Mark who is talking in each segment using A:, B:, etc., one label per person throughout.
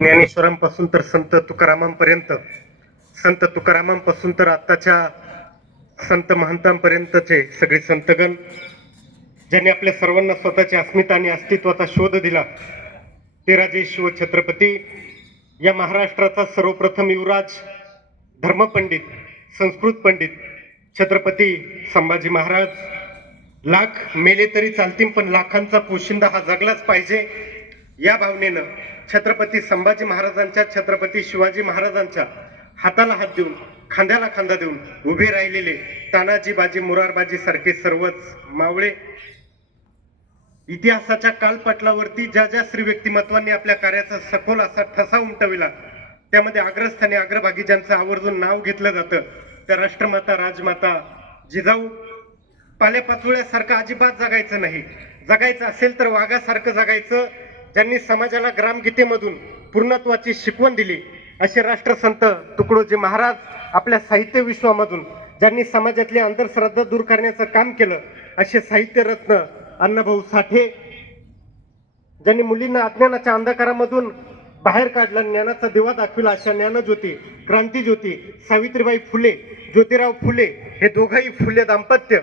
A: ज्ञानेश्वरांपासून तर संत तुकारामांपर्यंत. संत तुकारामांपासून तर आत्ताच्या संत महंतांपर्यंतचे सगळे संतगण ज्यांनी आपल्या सर्वांना स्वतःच्या अस्मिता आणि अस्तित्वाचा शोध दिला ते राजे शिवछत्रपती या महाराष्ट्राचा सर्वप्रथम युवराज धर्मपंडित संस्कृत पंडित छत्रपती संभाजी महाराज. लाख मेले तरी चालतील पण लाखांचा पोशिंदा हा जगलाच पाहिजे या भावनेनं छत्रपती संभाजी महाराजांच्या छत्रपती शिवाजी महाराजांच्या हाताला हात देऊन खांद्याला खांदा देऊन उभे राहिलेले तानाजी बाजी मुरारबाजी सारखे सर्वच मावळे इतिहासाच्या कालपटलावरती ज्या ज्या श्री व्यक्तिमत्वांनी आपल्या कार्याचा सखोल असा ठसा उमटविला त्यामध्ये अग्रस्थानी अग्रभागी ज्यांचं आवर्जून नाव घेतलं जातं त्या राष्ट्रमाता राजमाता जिजाऊ. पालेपाचोळ्यासारखं अजिबात जगायचं नाही. जगायचं असेल तर वाघासारखं जगायचं ज्यांनी समाजाला ग्रामगीतेमधून पूर्णत्वाची शिकवण दिली असे राष्ट्रसंत तुकडोजी महाराज आपल्या साहित्य विश्वामधून ज्यांनी समाजातली अंधश्रद्धा दूर करण्याचं काम केलं असे साहित्यरत्न अण्णाभाऊ साठे ज्यांनी मुलींना अज्ञानाच्या अंधकारामधून बाहेर काढला ज्ञानाचा दिवा दाखविला अशा ज्ञानज्योती क्रांतीज्योती सावित्रीबाई फुले ज्योतिराव फुले हे दोघंही फुले दाम्पत्य.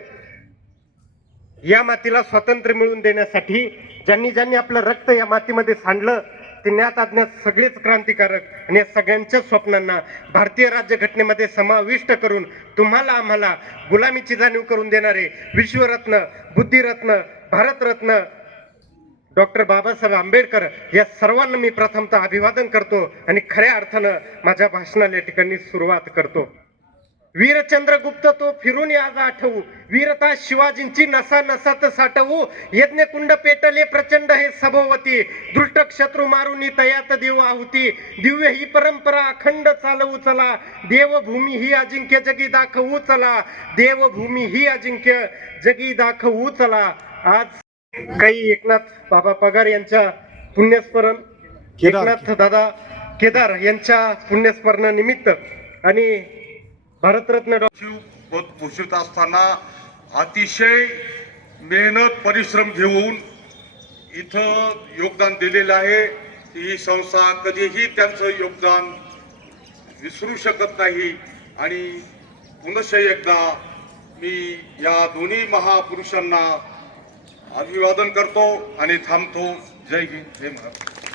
A: या मातीला स्वातंत्र्य मिळवून देण्यासाठी ज्यांनी ज्यांनी आपलं रक्त या मातीमध्ये सांडलं ते ज्ञात अज्ञात सगळेच क्रांतिकारक आणि या सगळ्यांच्या स्वप्नांना भारतीय राज्यघटनेमध्ये समाविष्ट करून तुम्हाला आम्हाला गुलामीची जाणीव करून देणारे विश्वरत्न बुद्धिरत्न भारतरत्न डॉक्टर बाबासाहेब आंबेडकर या सर्वांना मी प्रथमतः अभिवादन करतो आणि खऱ्या अर्थानं माझ्या भाषणाला या ठिकाणी सुरुवात करतो. वीरचंद्रगुप्त तो फिरून आज आठवू वीरता शिवाजींची नसा नसात साठवू. यज्ञकुंड पेटले प्रचंड हे सभोवती. दुष्ट शत्रू मारून तयात देव आहुती. दिव्य ही परंपरा अखंड चालवू चला. देवभूमी ही अजिंक्य जगी दाखवू चला. देवभूमी ही अजिंक्य जगी दाखवू चला. आज काही एकनाथ बाबा पगार यांच्या पुण्यस्मरण. एकनाथ दादा केदार यांच्या पुण्यस्मरणानिमित्त आणि भारतरत्न डॉक्टर
B: शिव असताना अतिशय मेहनत परिश्रम घेऊन इथं योगदान दिलेलं आहे. ही संस्था कधीही त्यांचं योगदान विसरू शकत नाही. आणि पुनश एकदा मी या दोन्ही महापुरुषांना अभिवादन करतो आणि थांबतो. जय हिंद. जय महाराष्ट्र.